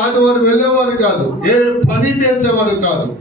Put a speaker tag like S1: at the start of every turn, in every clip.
S1: రానివారు వెళ్ళేవారు కాదు ఏ పని చేసేవారు కాదు.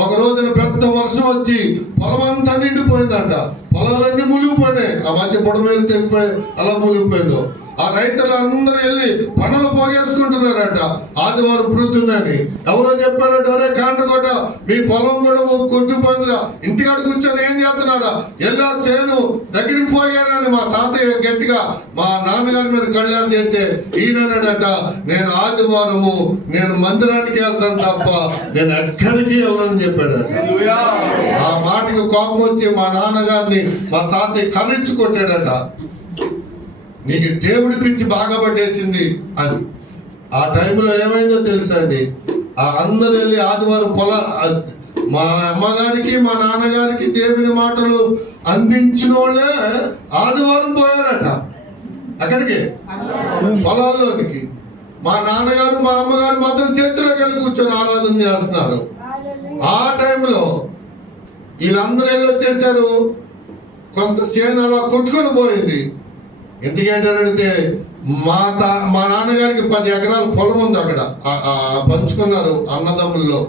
S1: ఒక రోజున పెద్ద వర్షం వచ్చి పొలం అంతా నిండిపోయిందంట. పొలాలన్నీ మునిగిపోయినాయి. ఆ మధ్య బుడమేలు తెగిపోయి అలా మునిగిపోయిందో. ఆ రైతులు అందరూ వెళ్ళి పనులు పోగేసుకుంటున్నారట. ఆదివారం వృద్ధునని ఎవరో చెప్పారట అరే కాండకోట మీ పొలం కూడా కొట్టుపోయిందిరా ఇంటికాడ కూర్చొని ఏం చేస్తున్నారా ఎల్లా చేను దగ్గరికి పోయానని మా తాతయ్య గట్టిగా మా నాన్నగారి మీద కళ్యాణం చేస్తే ఈయనన్నాడట నేను ఆదివారము నేను మందిరానికి వెళ్తాను తప్ప నేను ఎక్కడికి వెళ్ళనని చెప్పాడట. ఆ మాటకి కోపం వచ్చి మా నాన్నగారిని మా తాతయ్య కర్రించి కొట్టాడట. నీకు దేవుడి పిచ్చి బాగా పట్టేసింది అని ఆ టైంలో ఏమైందో తెలుసా అండి? ఆ అందరు వెళ్ళి ఆదివారం పొల మా అమ్మగారికి మా నాన్నగారికి దేవుని మాటలు అందించిన వాళ్ళే ఆదివారం పోయారట అక్కడికి పొలాల్లోనికి. మా నాన్నగారు మా అమ్మగారు మాత్రం చేతిలో కలిగి కూర్చొని ఆరాధన చేస్తున్నారు. ఆ టైంలో వీళ్ళందరూ వెళ్ళి వచ్చేసారు. కొంత సేన అలా కొట్టుకొని పోయింది. ఎందుకంటే మా తా మా నాన్నగారికి పది ఎకరాల పొలం ఉంది అక్కడ. పంచుకున్నారు అన్నదమ్ముల్లో.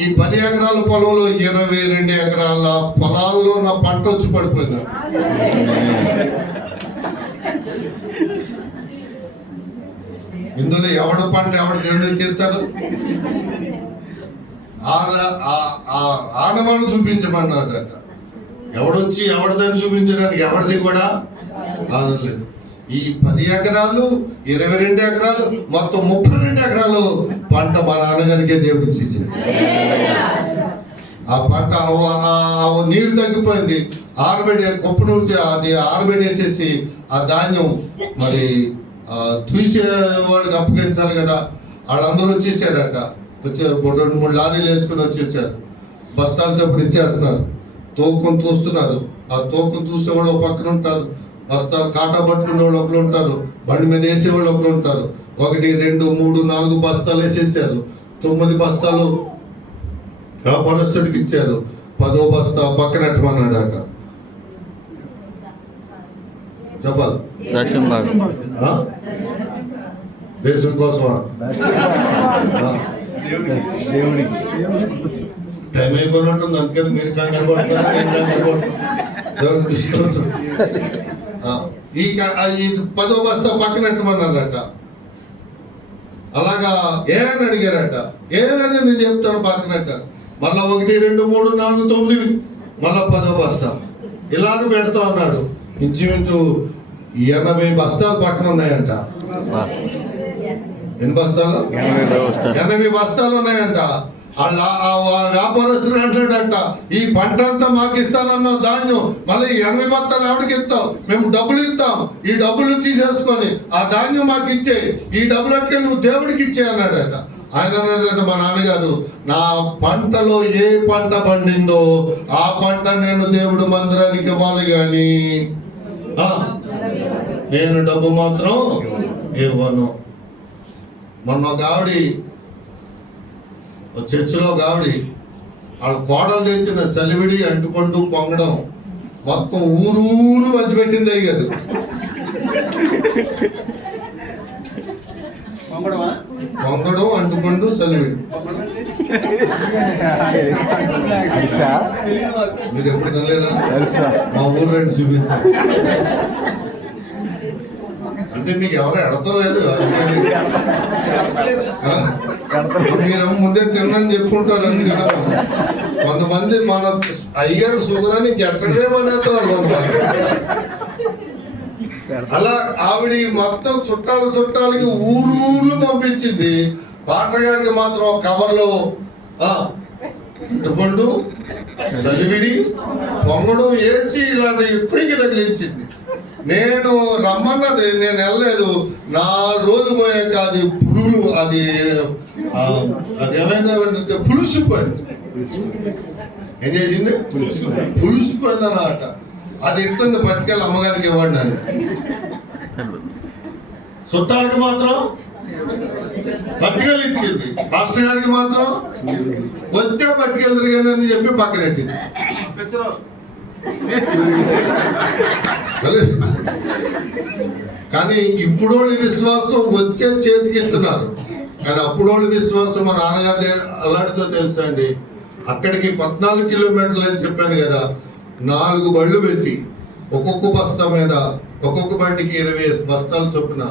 S1: ఈ పది ఎకరాల పొలంలో ఇరవై రెండు ఎకరాల పొలాల్లో నా పంట వచ్చి పడిపోయింది. ఇందులో ఎవడు పంట ఎవడు దేవుడు చేస్తాడు ఆ- ఆనవాళ్ళు చూపించమన్నాడట. ఎవడొచ్చి ఎవరిదని చూపించడానికి ఎవరిది కూడా ఆనలేదు ఈ పది ఎకరాలు ఇరవై రెండు ఎకరాలు మొత్తం ముప్పై రెండు ఎకరాలు పంట మా నాన్నగారికే దేవుడు ఇచ్చేసింది ఆ పంట నీరు తగ్గిపోయింది. ఆరబెట్టి కుప్ప నూర్చి అది వేసేసి ఆ ధాన్యం మరి ఆ, అప్పగించాలి కదా. వాళ్ళందరూ వచ్చేసారట. వచ్చారు రెండు మూడు లారీలు వేసుకొని వచ్చేసారు. బస్తాలు చప్పుడు ఇచ్చేస్తున్నారు. తోకుని తూస్తున్నారు. ఆ తోకుని చూసే కూడా ఒక పక్కన ఉంటారు. బస్తాలు కాటా పట్టుకునే వాళ్ళు ఒకరు ఉంటారు. బండి మీద వేసే వాళ్ళు ఒకరు ఉంటారు. ఒకటి రెండు మూడు నాలుగు బస్తాలు వేసేసారు. తొమ్మిది బస్తాలు వ్యాపారస్తుడికి ఇచ్చారు. పదో బస్తా పక్కనట్టమన్నాడట చెప్పాలి.
S2: దశం
S1: కోసమా. టైం అయిపోయినట్టుంది అందుకని మీరు కంగారు పడుతున్నారు నేను కంగారు పడుతున్నాను. ఈ పదో బస్తా పక్కనట్టమన్నారట అలాగా ఏమని అడిగారట? ఏమని నేను చెప్తాను పక్కనట్ట మళ్ళా ఒకటి రెండు మూడు నాలుగు తొమ్మిది మళ్ళా పదో బస్తా. ఇలాగ పెడతా అన్నాడు. ఇంచుమించు ఎనభై బస్తాలు పక్కన ఉన్నాయంట. ఎన్ని బస్తాలు.
S2: ఎనభై
S1: బస్తాలు ఉన్నాయంట. అలా వ్యాపారస్తులు వ్యాపారస్తుడు అంటాడంట ఈ పంట అంతా మాకు ఇస్తానన్న ధాన్యం మళ్ళీ ఎనభై బత్తాలు ఆవిడకి ఇస్తాం. మేము డబ్బులు ఇస్తాం. ఈ డబ్బులు తీసేసుకొని ఆ ధాన్యం మాకు ఇచ్చే ఈ డబ్బులు అట్టుకొని నువ్వు దేవుడికి ఇచ్చే అన్నాడట. ఆయన అన్నాడట మా నాన్నగారు నా పంటలో ఏ పంట పండిందో ఆ పంట నేను దేవుడు మందిరానికి ఇవ్వాలి కానీ నేను డబ్బు మాత్రం ఇవ్వను. మొన్న ఒక ఆవిడ చర్చిలో ఆవిడ వాళ్ళ కోడలు తెచ్చిన సలివిడి అంటుపండు పొంగడం మొత్తం ఊరు ఊరు పంచిపెట్టింది అయ్యారు పొంగడం అంటుపండు సలివిడి.
S3: తెలుసా?
S1: మీరు ఎప్పుడు తినలేదా మా ఊరు రండి చూపించాం అంటే మీకు ఎవరు ఎడతలేదు మీరు ముందే తిన్నని చెప్పుకుంటారు అందుకని కొంతమంది మన అయ్యారు షుగర్ అని ఎక్కడే మానేస్తున్నారు కొంత అలా ఆవిడ మొత్తం చుట్టాలు చుట్టాలకి ఊరు ఊర్లు పంపించింది. పాటగారికి మాత్రం కవర్లో ఆ, చింతపండు సలివిడి పొంగడం వేసి ఇలాంటి ఎక్కువకి తగిలించింది. నేను రమ్మన్నది నేను వెళ్ళలేదు. నా రోజు పోయాక అది పురుగులు అది అది ఏమైందంటే పులుసుపోయింది. ఏం చేసింది? పులుసుపోయింది అన్నమాట అది ఇస్తుంది పట్టుకెళ్ళి అమ్మగారికి ఇవ్వండి అని. చుట్టాలకి మాత్రం పట్టుకెళ్ళి ఇచ్చింది మాస్టర్ గారికి మాత్రం వచ్చే పట్టుకెళ్తారు కానీ అని చెప్పి పక్కనెట్టింది కానీ ఇప్పుడు విశ్వాసం వచ్చే చేతికి ఇస్తున్నారు. కానీ అప్పుడు విశ్వాసం మా నాన్నగారి దగ్గర అలాంటితో తెలుసా అండి? అక్కడికి పద్నాలుగు కిలోమీటర్లు అని చెప్పాను కదా నాలుగు బళ్ళు పెట్టి ఒక్కొక్క బస్తా మీద ఒక్కొక్క బండికి ఇరవై బస్తాలు చొప్పున